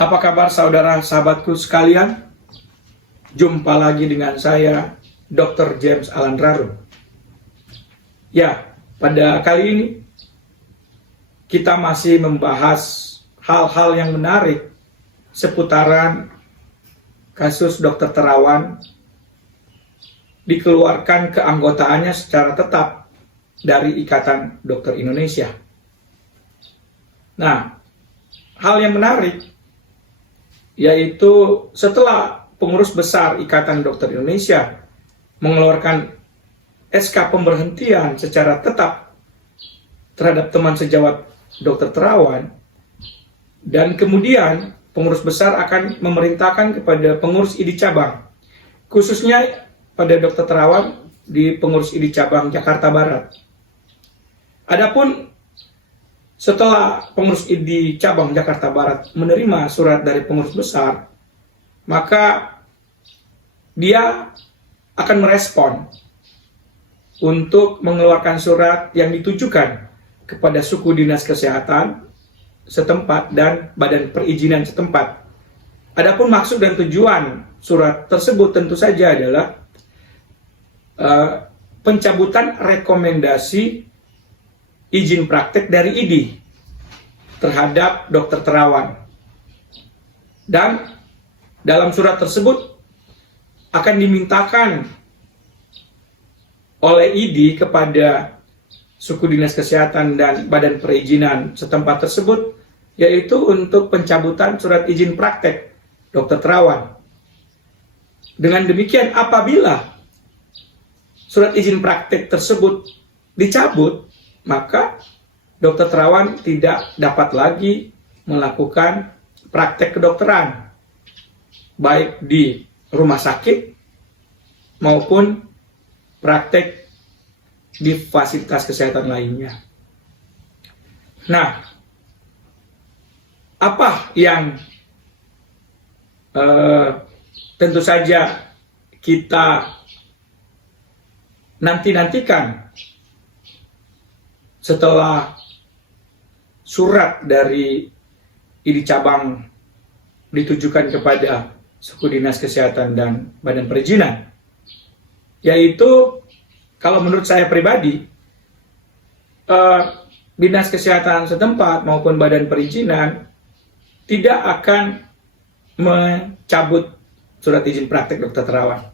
Apa kabar saudara sahabatku sekalian? Jumpa lagi dengan saya, Dr. James Alan Rarum. Ya, pada kali ini kita masih membahas hal-hal yang menarik seputaran kasus Dr. Terawan dikeluarkan keanggotaannya secara tetap dari Ikatan Dokter Indonesia. Nah, hal yang menarik yaitu setelah pengurus besar Ikatan Dokter Indonesia mengeluarkan SK pemberhentian secara tetap terhadap teman sejawat Dr. Terawan, dan kemudian pengurus besar akan memerintahkan kepada pengurus ID cabang, khususnya pada Dr. Terawan di pengurus ID cabang Jakarta Barat. Adapun setelah pengurus ID cabang Jakarta Barat menerima surat dari pengurus besar, maka dia akan merespon untuk mengeluarkan surat yang ditujukan kepada suku dinas kesehatan setempat dan badan perizinan setempat. Adapun maksud dan tujuan surat tersebut tentu saja adalah pencabutan rekomendasi izin praktek dari ID terhadap Dr. Terawan. Dan dalam surat tersebut akan dimintakan oleh ID kepada suku dinas kesehatan dan badan perizinan setempat tersebut, yaitu untuk pencabutan surat izin praktek Dr. Terawan. Dengan demikian, apabila surat izin praktek tersebut dicabut, maka Dr. Terawan tidak dapat lagi melakukan praktek kedokteran, baik di rumah sakit maupun praktek di fasilitas kesehatan lainnya. Nah, apa yang tentu saja kita nantikan setelah surat dari ID cabang ditujukan kepada suku dinas kesehatan dan badan perizinan, yaitu kalau menurut saya pribadi, dinas kesehatan setempat maupun badan perizinan tidak akan mencabut surat izin praktek Dr. Terawan.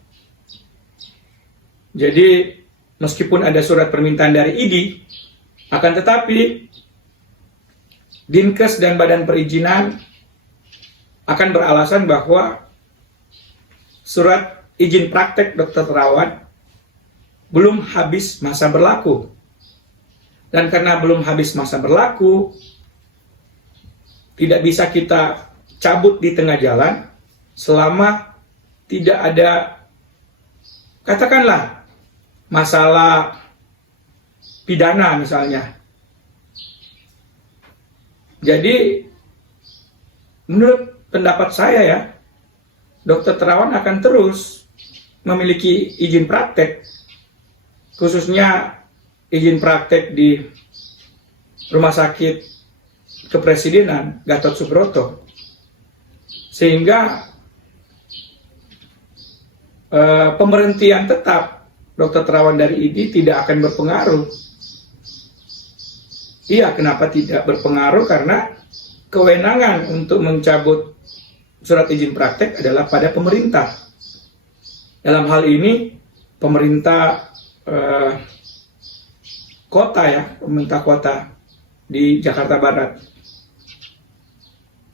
Jadi meskipun ada surat permintaan dari ID, akan tetapi Dinkes dan badan perizinan akan beralasan bahwa surat izin praktek Dr. Terawan belum habis masa berlaku. Dan karena belum habis masa berlaku, tidak bisa kita cabut di tengah jalan selama tidak ada, katakanlah, masalah pidana misalnya. Jadi menurut pendapat saya ya, Dr. Terawan akan terus memiliki izin praktek, khususnya izin praktek di Rumah Sakit Kepresidenan Gatot Subroto, sehingga pemberhentian tetap Dr. Terawan dari ID tidak akan berpengaruh. Iya, kenapa tidak berpengaruh? Karena kewenangan untuk mencabut surat izin praktek adalah pada pemerintah. Dalam hal ini, pemerintah pemerintah kota di Jakarta Barat.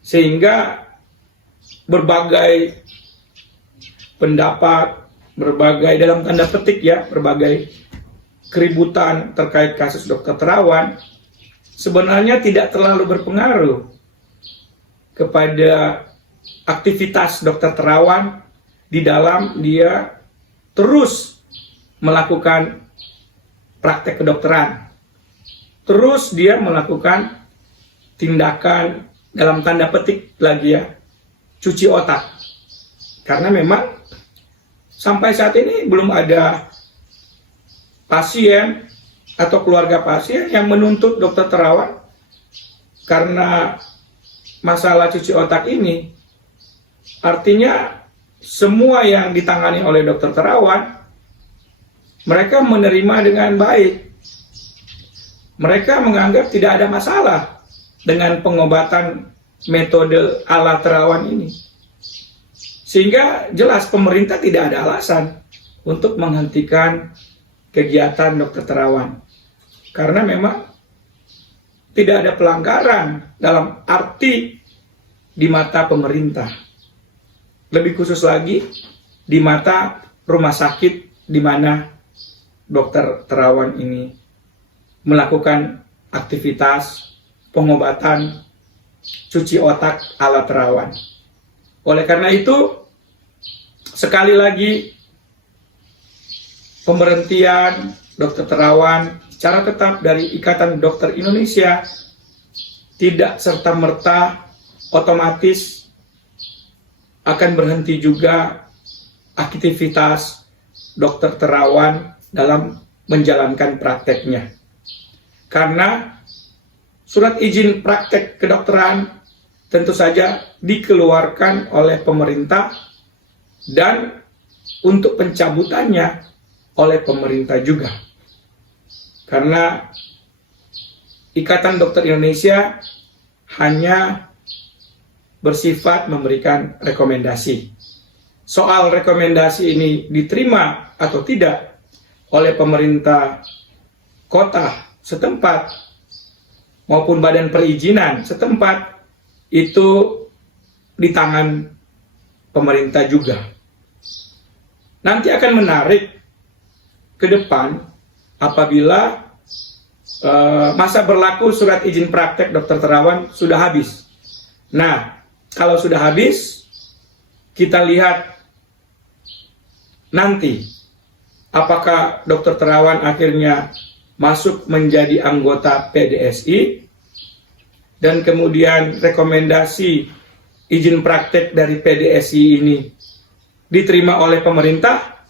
Sehingga berbagai pendapat, berbagai dalam tanda petik ya, berbagai keributan terkait kasus Dr. Terawan sebenarnya tidak terlalu berpengaruh kepada aktivitas Dr. Terawan di dalam dia terus melakukan praktek kedokteran, terus dia melakukan tindakan dalam tanda petik lagi ya, cuci otak. Karena memang sampai saat ini belum ada pasien atau keluarga pasien yang menuntut Dr. Terawan karena masalah cuci otak ini, artinya semua yang ditangani oleh Dokter Terawan, mereka menerima dengan baik. Mereka menganggap tidak ada masalah dengan pengobatan metode ala Terawan ini. Sehingga jelas pemerintah tidak ada alasan untuk menghentikan kegiatan Dokter Terawan. Karena memang tidak ada pelanggaran dalam arti di mata pemerintah. Lebih khusus lagi di mata rumah sakit di mana Dokter Terawan ini melakukan aktivitas pengobatan cuci otak ala Terawan. Oleh karena itu, sekali lagi pemberhentian Dokter Terawan secara tetap dari Ikatan Dokter Indonesia tidak serta-merta otomatis akan berhenti juga aktivitas Dokter Terawan dalam menjalankan prakteknya. Karena surat izin praktek kedokteran tentu saja dikeluarkan oleh pemerintah dan untuk pencabutannya oleh pemerintah juga. Karena Ikatan Dokter Indonesia hanya bersifat memberikan rekomendasi. Soal rekomendasi ini diterima atau tidak oleh pemerintah kota setempat maupun badan perizinan setempat, itu di tangan pemerintah juga. Nanti akan menarik ke depan apabila masa berlaku surat izin praktek Dokter Terawan sudah habis. Nah, kalau sudah habis, kita lihat nanti apakah Dokter Terawan akhirnya masuk menjadi anggota PDSI, dan kemudian rekomendasi izin praktek dari PDSI ini diterima oleh pemerintah,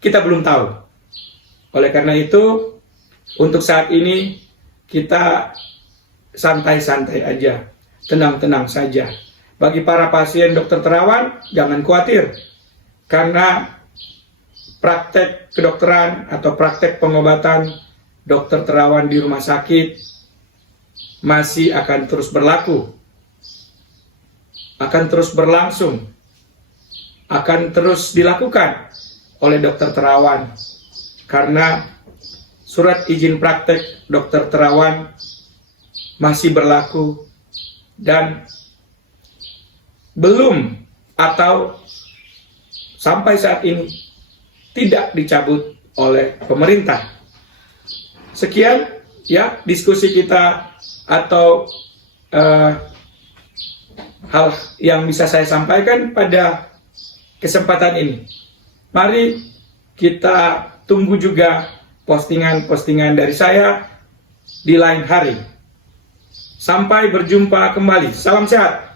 kita belum tahu. Oleh karena itu, untuk saat ini kita santai-santai aja, tenang-tenang saja. Bagi para pasien Dokter Terawan, jangan khawatir, karena praktek kedokteran atau praktek pengobatan Dokter Terawan di rumah sakit masih akan terus berlaku, akan terus berlangsung, akan terus dilakukan oleh Dokter Terawan, karena surat izin praktek Dokter Terawan masih berlaku dan belum atau sampai saat ini tidak dicabut oleh pemerintah. Sekian ya diskusi kita atau hal yang bisa saya sampaikan pada kesempatan ini. Mari kita tunggu juga postingan-postingan dari saya di lain hari. Sampai berjumpa kembali. Salam sehat.